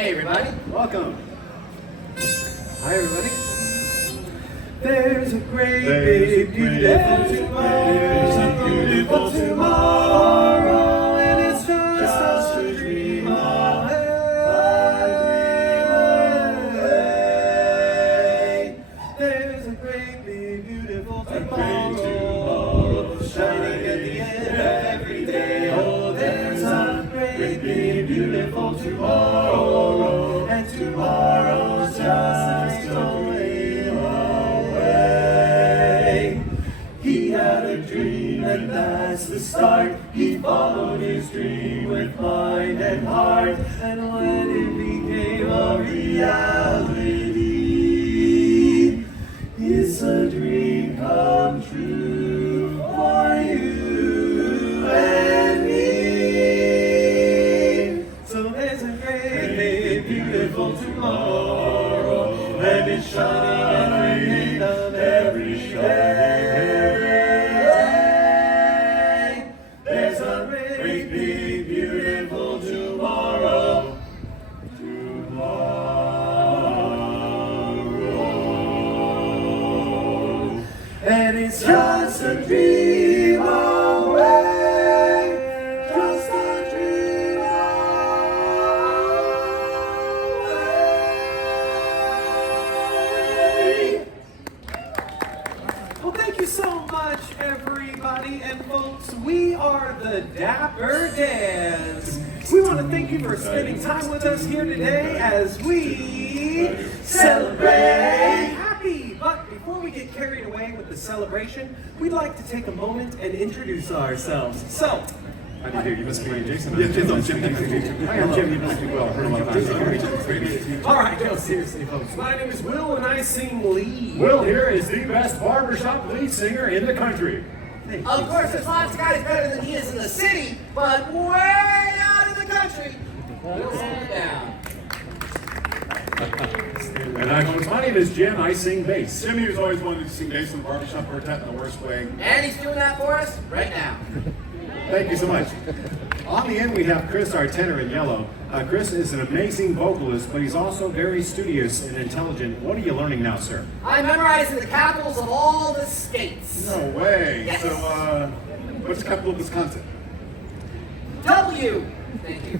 Hey everybody. Welcome. Hi everybody. There's a great big beautiful tomorrow. There's a beautiful tomorrow, and it's just a dream away. There's a great big beautiful tomorrow, shining at the end of every day. Oh, there's a great big beautiful tomorrow, and tomorrow's just a dream away. He had a dream, and that's the start. He followed his dream with mind and heart, and when it became a reality, it's a dream come true for you and me. So there's a great, big, beautiful tomorrow, and it's shining at the end of every day. There's a great, big, beautiful tomorrow. And it's just a dream away, just a dream away. Well, thank you so much, everybody. And folks, we are the Dapper Dans. We want to thank you for spending time with us here today as we celebrate happy. But before we get carried away with the celebration, we'd like to take a moment and introduce ourselves. So, How do you do? You must be Jason. Yeah, Jim. Hi, I'm Jim. You must be well. Heard a lot about you. all right, no, seriously, folks. My name is Will, and I sing lead. Will here is the best barbershop lead singer in the country. Of course, there's lots of guys better than he is in the city, but way out in the country, we'll hold it down. And my name is Jim. I sing bass. Jimmy was always wanted to sing bass in the barbershop quartet in the worst way. And he's doing that for us right now. Thank you so much. On the end, we have Chris, our tenor in yellow. Chris is an amazing vocalist, but he's also very studious and intelligent. What are you learning now, sir? I'm memorizing the capitals of all the states. No way. Yes. So, what's the capital of Wisconsin? W. Thank you.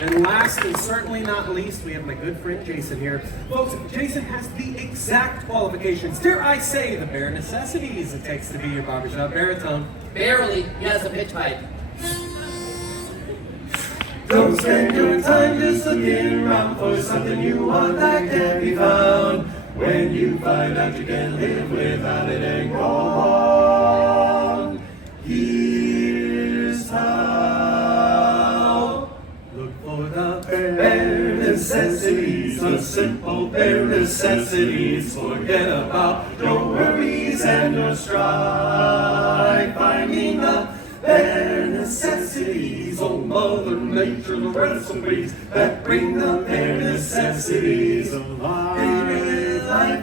And last and certainly not least, we have my good friend Jason here. Folks, Jason has the exact qualifications, dare I say, the bare necessities it takes to be your barbershop baritone. Barely. He has a pitch pipe. Don't spend your time just looking around for something you want that can't be found. When you find out you can't live without it and go on, here's how. Look for the bare necessities, the simple bare necessities. Forget about your worries and your strife. Finding the bare necessities, oh Mother Nature's recipes that bring the bare necessities alive.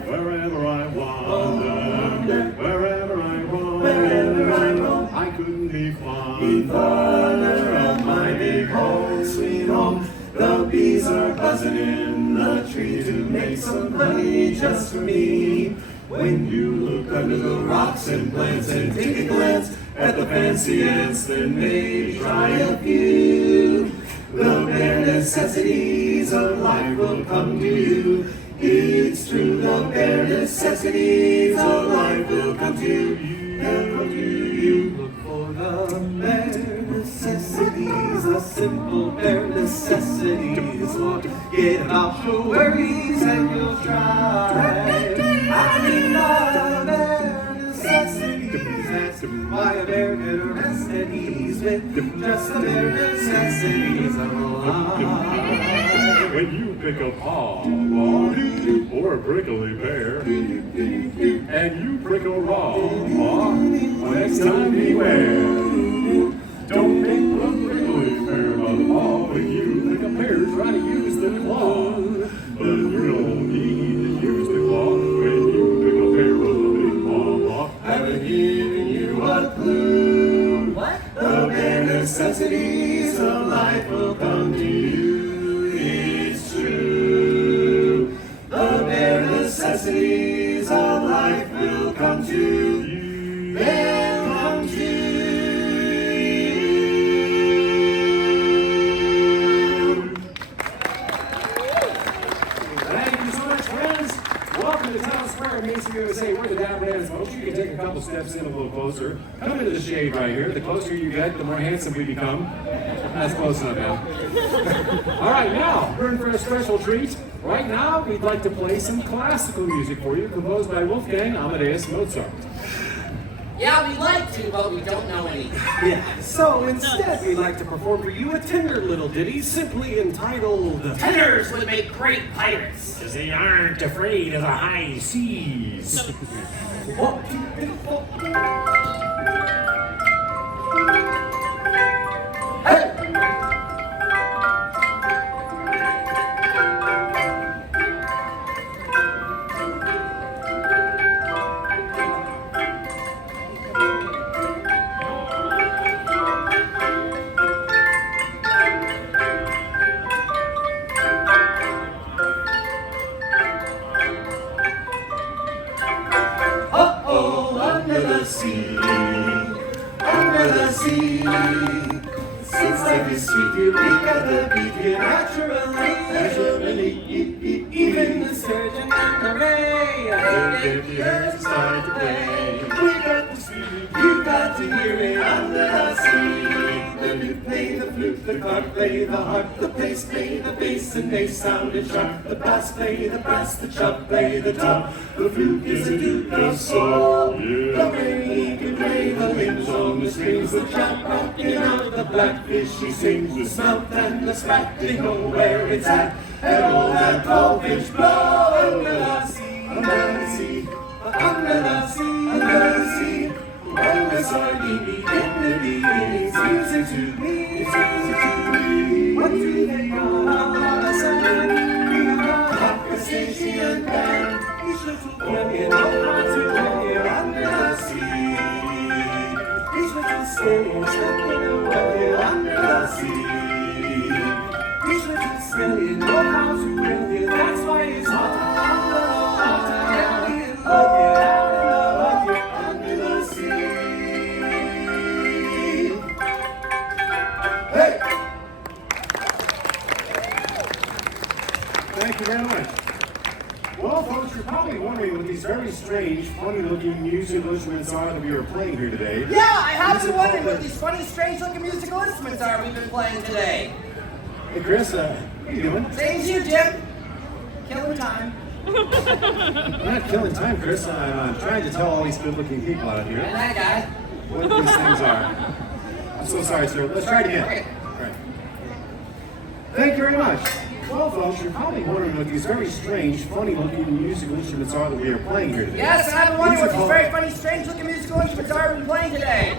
Wherever I wander, wherever I roam, Wherever I roam, I couldn't be farther of my big home, sweet home. The bees are buzzing in the tree to make some honey just for me. When you look under the rocks and plants and take a glance at the fancy ants, then maybe try a few. The bare necessities of life will come to you. It's true, the bare necessities of life will come to you. They'll come to you. Look for the bare necessities, the simple bare necessities. Forget about your worries and your strife. I mean the bare necessities. That's why a bear could rest at ease with just the bare necessities of life. When you pick a paw, or a prickly pear, and you prick a raw paw, next time beware. Don't pick a prickly pear by the paw. When you pick a pear, try to use the claw. But you don't need to use the claw when you pick a pear with a big paw. Haven't given you a clue. What? The bare necessities of life will come to you. steps in a little closer. Come into the shade right here. The closer you get, the more handsome we become. That's close enough, man. All right, now, we're in for a special treat. Right now, we'd like to play some classical music for you, composed by Wolfgang Amadeus Mozart. Yeah, we'd like to, but we don't know any. Yeah, so instead we'd like to perform for you a tender little ditty simply entitled Tenors would make great pirates. Because they aren't afraid of the high seas. 1, 2, 3, 4. Under the sea. Since life is sweet, you pick up the beat here naturally. Even the surgeon and the ray, Get the earth started to play. We got the sweet, you got to hear it under the sea. The lute play, the flute, the harp play, the harp, the bass play, the bass, and they sounded sharp. The bass play, the brass, the chop play, the top. The flute is a duke of soul. The ray can play the limbs on the strings. The chop rocking out the blackfish she sings. The smelt and the spat, they know where it's at. And all that crawfish blow under the sea, under the sea, under the sea, under the sea. When the sardine in the beat, it's easy to me, it's easy to me. What do they call the sardine? Caucasian band, each little canyon, know how to play it under the sea. Each little sailor stepping away under the sea. Each little sailor know how to play it, that's why it's hot under the sea. Hey! Thank you very much. Well, folks, you're probably wondering what these very strange, funny-looking musical instruments are that we are playing here today. Yeah, I have been wondering what these funny, strange-looking musical instruments are we've been playing today. Hey, Chris, what are you doing? Same as you, Jim. Killing time. I'm not killing time, Chris. I'm trying to tell all these good-looking people out And here that guy. what these things are. I'm so sorry, sir. Let's try it again. Okay. All right. Thank you very much. Well, folks, you're probably wondering what these very strange, funny-looking musical instruments are that we are playing here today. Yes, and I've been wondering what These are these very funny, strange-looking musical instruments are we've been playing today.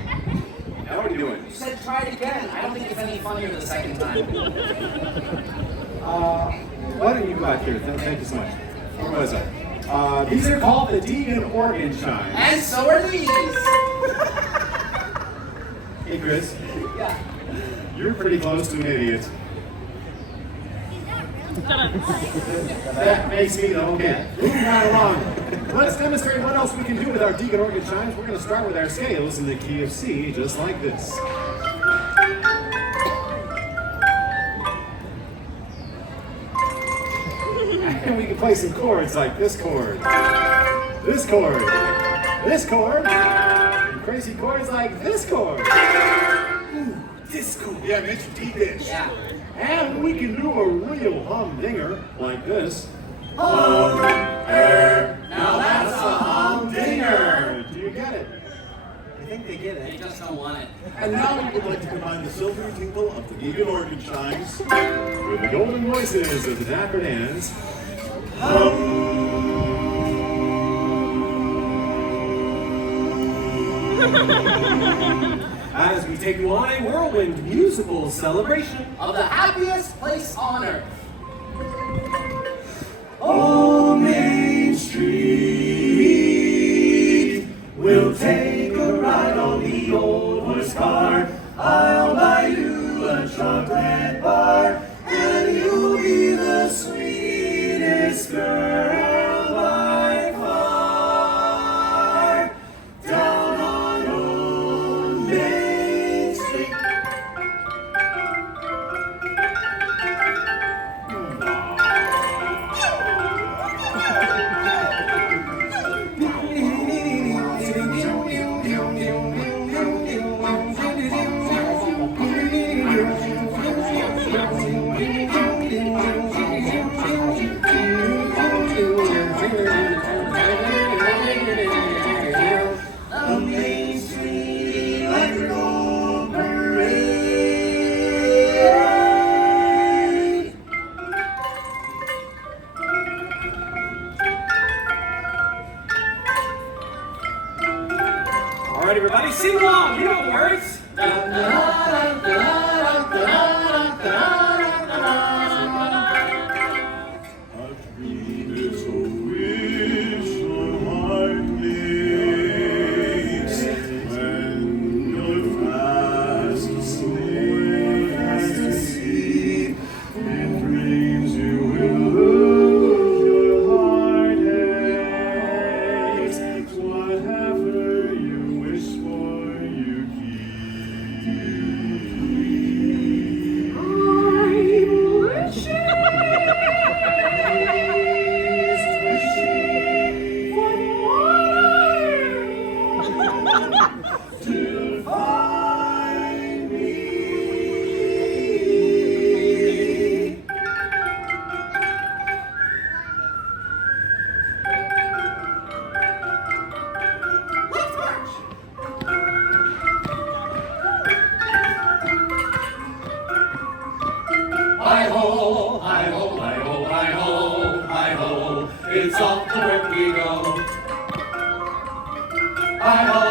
Now what are you doing? You said try it again. I don't think it's any funnier the second time. Why don't you go out here? Thank you so much. Where was I? These are called the Deagan Organ Chimes. And so are these. Hey, Chris, Yeah. you're pretty close to an idiot. That makes me the okay. Moving right along. Let's demonstrate what else we can do with our Deagan Organ Chimes. We're going to start with our scales in the key of C, just like this. And we can play some chords like this chord, this chord, this chord, and crazy chords like this chord. Ooh, this chord. Yeah, Mitch, D-Dish. Yeah. And we can do a real humdinger like this. Now that's a humdinger. Do you get it? I think they get They it. just don't want it. And now we would like to combine the silvery tinkle of the Deagan Organ Chimes. With the golden voices of the Dapper Dans. As we take you on a whirlwind musical celebration. Of the happiest place on earth. Oh, Main Street, we'll take a ride on the old horse car. I'll buy you a chocolate bar, and you'll be the sweetest girl by far. Down on old Main Street. Sing along, you know the words. Hi-ho, hi-ho, hi-ho, hi-ho, hi-ho, it's off the road we go. Hi-ho,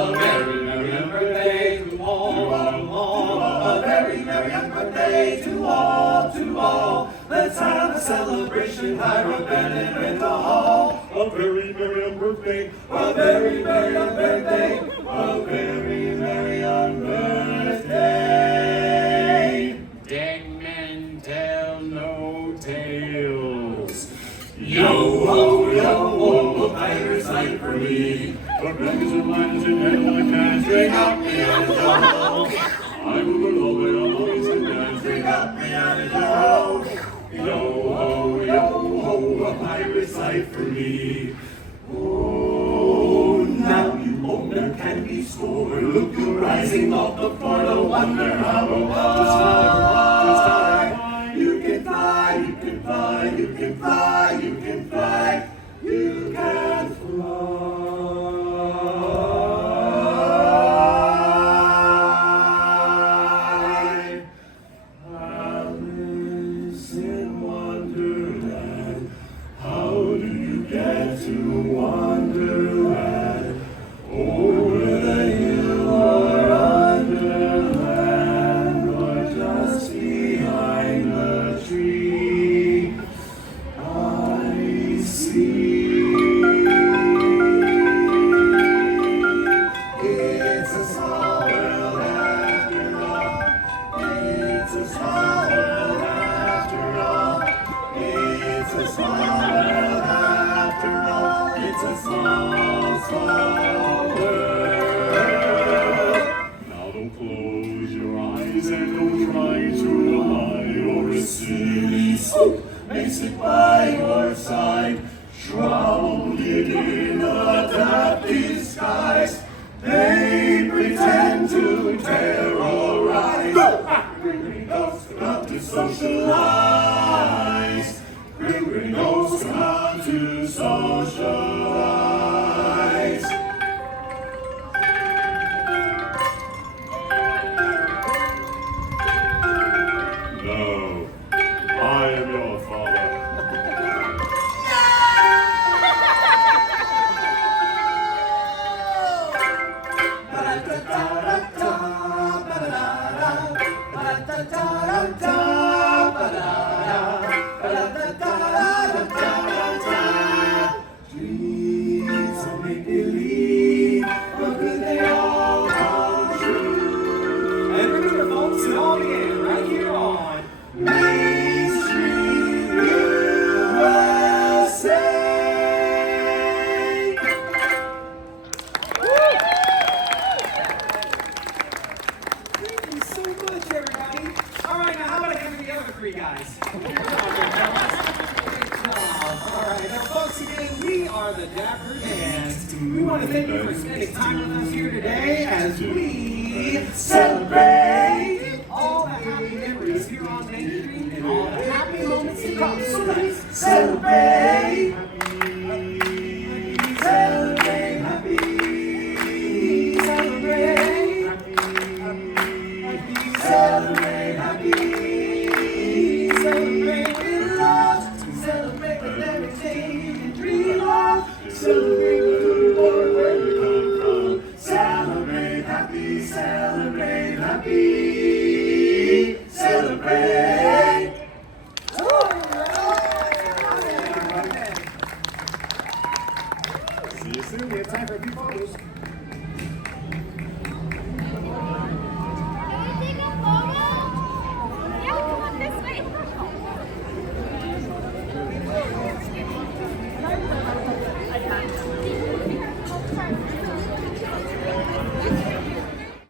a very merry birthday to all, a very merry birthday to all. Let's have a celebration, hi-ho, Bennett in the hall. A very merry birthday. A very merry birthday, a very merry birthday. Dead men tell no tales. Yo-ho, a pirate's life for me. But blankets and lines and head like cats. Drink up me and yo-ho. I will go all the way along and dance. Drink up me and yo-ho. Yo-ho, a pirate's life for me. Oh, now you own a candy store. Look, you're rising off the floor. No wonder how high. You can fly, you can fly, you can fly, you can fly, you can fly. Alice in Wonderland, how do you get to Wonderland? Over the hill or underland, or just behind the tree? I see. It's a small world after all. It's a small world after all. It's a small world after all. It's a small world. Now don't close your eyes and don't try to hide or Silly spook makes it by your side, shrouded in a dark disguise. They pretend to terrorize. Gringling ghosts come out to socialize. Gringling ghosts come out to socialize. No, I am your father. Dreams of make-believe, but could they all come true? And remember, folks, it all began right here on Main Street, USA. Thank you so much, everybody. All right, now how about I give you the other three guys? All right, now folks, again, we are the Dapper Dans. We want to thank you for spending time with us here today as we celebrate all the happy memories here on Main Street and all the happy moments to come. So let's Celebrate, celebrate, happy, celebrate, celebrate, happy, celebrate with love, celebrate with everything you can dream of, celebrate with the world where you come from, See you soon. We have time for a few photos.